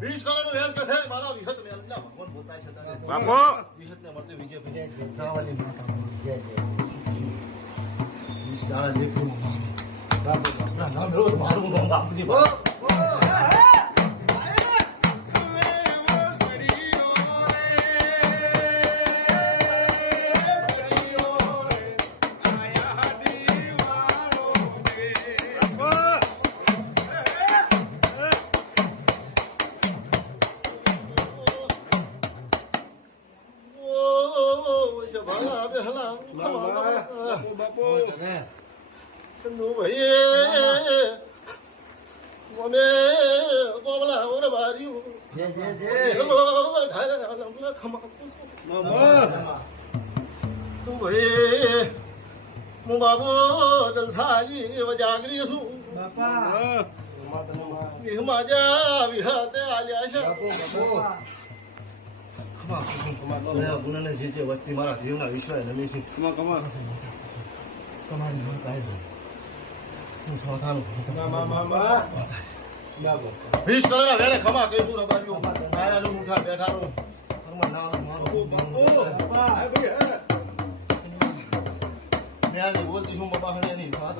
વીસ કરોડ વેલ કસે મારા વિહત મેલ ના ભગવાન બોલતા છે બાપુ વિહત ને મળતે વિજય રાવલી માતા વીસ દાડા દેખું બાપુ ના નામ રોજ મારું નામ બાપની સંધુ ભાઈ અમે કોબલા ઓરે બારી જે હેલો ઢારે આલમલા ખમા મામા તું ભાઈ મુ બાબુ દલસાજી વજાગરી છું બાપા વિહમાજા વિહતે આલ્યા છે ખમા ગુણને જે વસ્તી મારા જીવના વિશ્વાસ નમી છે ખમા તમારી વાત આવી હું છોથાનું વીસ કરોડ વેલે ખમા કહીશું રબારીઓ આયાનું ઉઠા બેઠાનું ઘરમાં નાનું મારું મેં બોલતી છું બાબા હણે ની વાત